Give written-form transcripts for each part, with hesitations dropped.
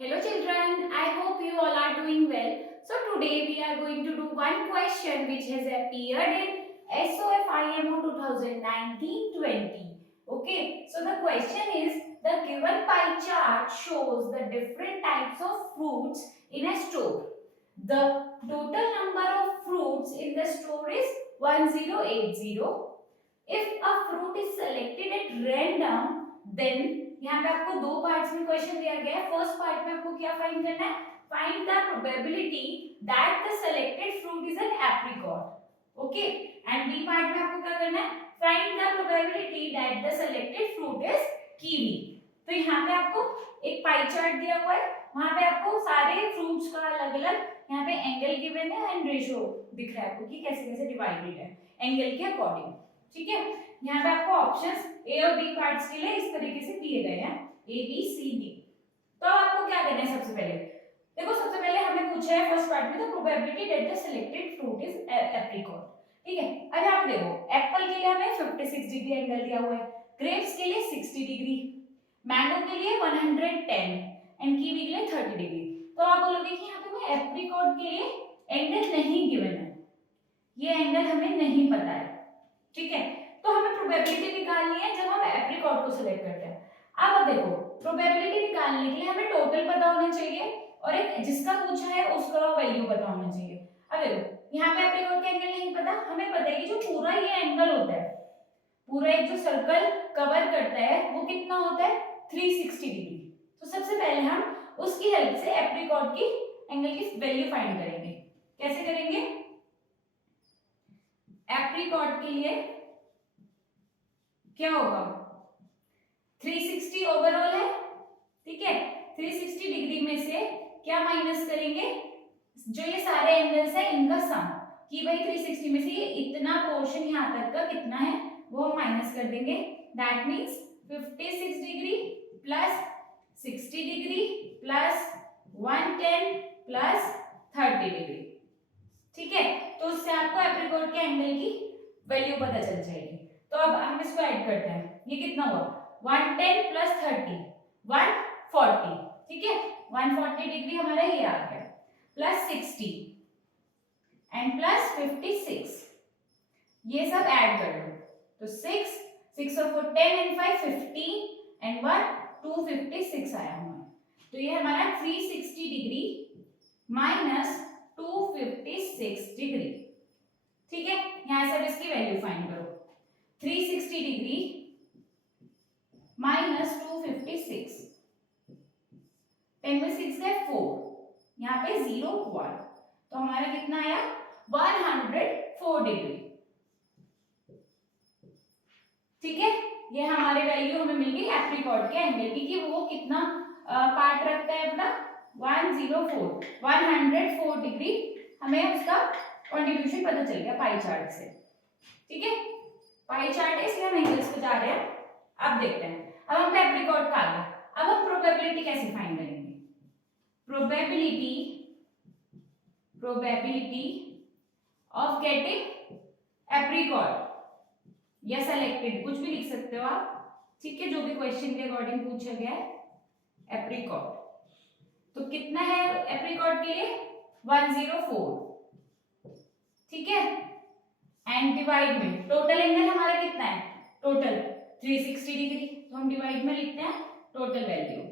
Hello children, I hope you all are doing well. So today we are going to do one question which has appeared in SOF IMO 2019-20. Okay, so the question is the given pie chart shows the different types of fruits in a store. The total number of fruits in the store is 1080. If a fruit is selected at random, then यहाँ पे आपको दो parts में question दिया गया है. First part में आपको क्या फाइंड करना है? Find the probability that the selected fruit is an apricot. Okay, and B part में आपको क्या करना है? Find the probability that the selected fruit is kiwi. तो यहाँ पे आपको एक पाई चार्ट दिया हुआ है, वहां पे आपको सारे फ्रूट्स का अलग अलग यहाँ पे एंगल गिवन है एंड रेशियो दिख रहा है आपको कि कैसे कैसे डिवाइडेड है एंगल के अकॉर्डिंग. ठीक है, यहाँ पे आपको ऑप्शंस ए और बी पार्ट्स के लिए इस तरीके से दिए गए हैं, ए बी सी डी. तो अब आपको क्या करना है? सबसे पहले देखो, सबसे पहले हमें पूछा है फर्स्ट पार्ट में the probability that the selected fruit is apricot. ठीक है, अब आप देखो एप्पल के लिए हमें 56 डिग्री एंगल दिया हुआ है, ग्रेप्स के लिए 60 डिग्री, मैंगो के लिए 110 एंड कीवी के लिए 30 डिग्री. तो आप बोलोगे कि यहाँ पे हमें एप्रिकॉट के लिए एंगल नहीं गिवन है, ये एंगल हमें नहीं पता है. ठीक है, तो हमें प्रोबेबिलिटी निकालनी है जब हम एप्रिकॉट को सिलेक्ट करते हैं. अब देखो, प्रोबेबिलिटी निकालने के लिए हमें टोटल पता होना चाहिए और एक जिसका पूछा है उसका वैल्यू पता होना चाहिए. अब देखो यहाँ पे एप्रिकॉट का एंगल नहीं पता, हमें पता है कि जो पूरा ये एंगल होता है, पूरा एक जो सर्कल कवर करता है वो कितना होता है? 360 डिग्री. तो सबसे पहले हम उसकी हेल्प से एप्रिकॉट की एंगल की वैल्यू फाइंड करेंगे. कैसे करेंगे? एप्रिकॉट के लिए क्या होगा? 360 ओवरऑल है. ठीक है, 360 डिग्री में से क्या माइनस करेंगे? जो ये सारे एंगल्स है इनका सम, कि भाई 360 में से ये इतना पोर्शन यहाँ तक का कितना है वो हम माइनस कर देंगे. That means 56 degree plus 60 degree plus 110 plus 30 degree. ठीक है, तो उससे आपको एप्रिकॉट के एंगल की वैल्यू पता चल जाएगी. तो अब हम इसको ऐड करते हैं, ये कितना हुआ? 110 प्लस 30 140. ठीक है, 140 डिग्री हमारा ये आ गया, प्लस 60 एंड प्लस 56, ये सब ऐड कर लो. तो 6 और 4 10 एंड 5 15 एंड 1 256 आया हमारा. तो ये हमारा 360 डिग्री माइनस 256 डिग्री. ठीक है, यहां से अब इसकी वैल्यू फाइंड करो. 360 डिग्री माइनस 256, 10 में 6 गए 4, यहाँ पे 0 1, तो हमारा कितना आया? 104 डिग्री. ठीक है, ये हमारी वैल्यू हमें मिल गई एप्रिकॉट के एंगल की कि वो कितना पार्ट रखता है अपना 104 डिग्री. हमें उसका कंट्रीब्यूशन पता चल गया पाई चार्ट से. ठीक है, पाई चार्ट है इसलिए हम एंगल्स पे जा रहे हैं. अब देखते हैं, अब हम एप्रिकॉट का आ गया. अब हम प्रोबेबिलिटी कैसे फाइंड करेंगे? प्रोबेबिलिटी ऑफ गेटिंग एप्रिकॉट या सेलेक्टेड, कुछ भी लिख सकते हो आप. ठीक है, जो भी क्वेश्चन के अकॉर्डिंग पूछा गया है. एप्रिकॉट तो कितना है एप्रिकॉट के लिए? 104. ठीक है, एंड डिवाइड में टोटल एंगल हमारा कितना है? टोटल 360 डिग्री, तो हम डिवाइड में लिखते हैं टोटल वैल्यू.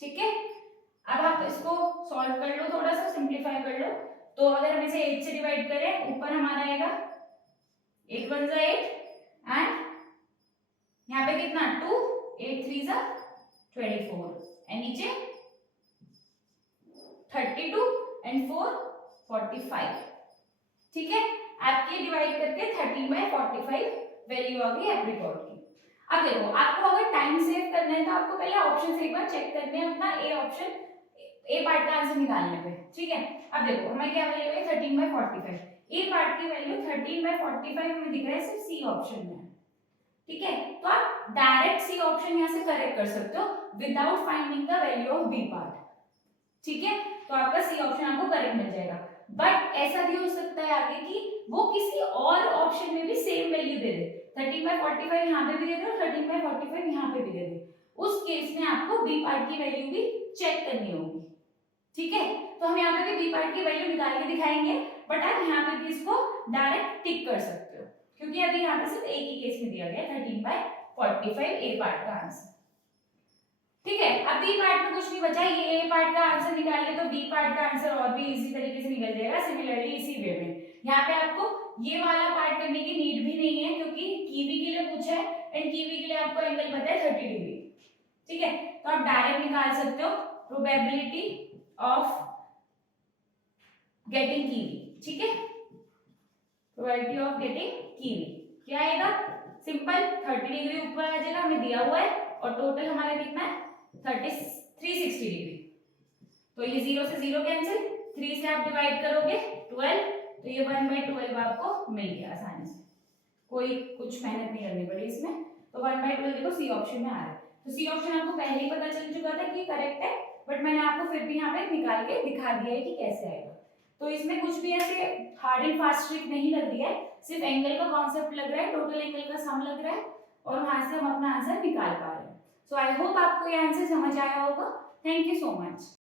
ठीक है, अब आप इसको सॉल्व कर लो, थोड़ा सा सिंप्लीफाई कर लो. तो अगर हम इसे 8 से डिवाइड करें, ऊपर हमारा आएगा 8 1 जा 8 एंड यहाँ पे कितना 2, 8 3 जा 24 एंड नीचे 32 एंड 4 45. ठीक है, आपके डिवाइड करके 13/45 वैल्यू आ गई एप्रिकॉट की. अब देखो, आपको अगर टाइम सेव करना है तो आपको पहले ऑप्शन से एक बार चेक करने हैं अपना ए ऑप्शन, ए पार्ट का आंसर निकालने पे. ठीक है, अब देखो हमें क्या वैल्यू है? 13/45. ए पार्ट की वैल्यू 13/45 हमें दिख रहा है सिर्फ सी ऑप्शन में. ठीक है, तो आप डायरेक्ट सी ऑप्शन यहाँ से करेक्ट कर सकते हो without finding the value of B part. ठीक है, तो आपका सी ऑप्शन आपको करेक्ट मिल जाएगा. बट ऐसा भी हो सकता है आगे कि वो किसी और ऑप्शन में भी सेम वैल्यू दे दे, 13/45 यहाँ पे भी दे दे और 13/45 यहाँ पे भी दे दे. उस केस में आपको बी पार्ट की वैल्यू भी चेक करनी होगी, ठीक है। तो हम यहाँ पे भी बी पार्ट की वैल्यू निकाल के दिखाएंगे, बट आप यहाँ पे भी इसको डायरेक्ट टिक कर सकते हो, क्योंकि अभी यहाँ पे सिर्फ एक ही केस में दिया गया है 13/45 ए पार्ट का आंसर, ठीक है। अब बी पार्ट में कुछ नहीं बचा, ये ए पार्ट का आंसर निकाल ले तो बी पार्ट का आंसर और भी इजी तरीके से निकल जाएगा, सिमिलरली इसी वे में। यहाँ पे आपको ये वाला पार्ट करने की नीड भी नहीं है, क्योंकि कीवी के लिए पूछा है एंड कीवी के लिए आपको एंगल पता है 30 डिग्री, ठीक है। तो आप डायरेक्ट निकाल सकते हो प्रोबेबिलिटी ऑफ गेटिंग कीवी, ठीक है। प्रोबेबिलिटी ऑफ गेटिंग कीवी क्या आएगा, सिंपल 30 डिग्री ऊपर आ जाएगा, हमें दिया हुआ है, और टोटल हमारा कितना है 360 डिग्री। तो ये 0 से 0 कैंसिल, 3 से आप डिवाइड करोगे 12, तो ये 1/12 आपको मिल गया आसानी से, कोई कुछ मेहनत नहीं करनी पड़ी इसमें। तो 1/12 देखो सी ऑप्शन में आ रहा है, तो सी ऑप्शन आपको पहले ही पता चल चुका था कि करेक्ट है, बट मैंने आपको फिर भी यहाँ पे निकाल के दिखा दिया है कि कैसे आएगा। तो इसमें कुछ भी ऐसे हार्ड एंड फास्ट ट्रिक नहीं लग रही है, सिर्फ एंगल का कॉन्सेप्ट लग रहा है, टोटल एंगल का सम लग रहा है, और वहां से हम अपना आंसर निकाल पा रहे हैं। सो आई होप आपको ये आंसर समझ आया होगा। Thank you so much.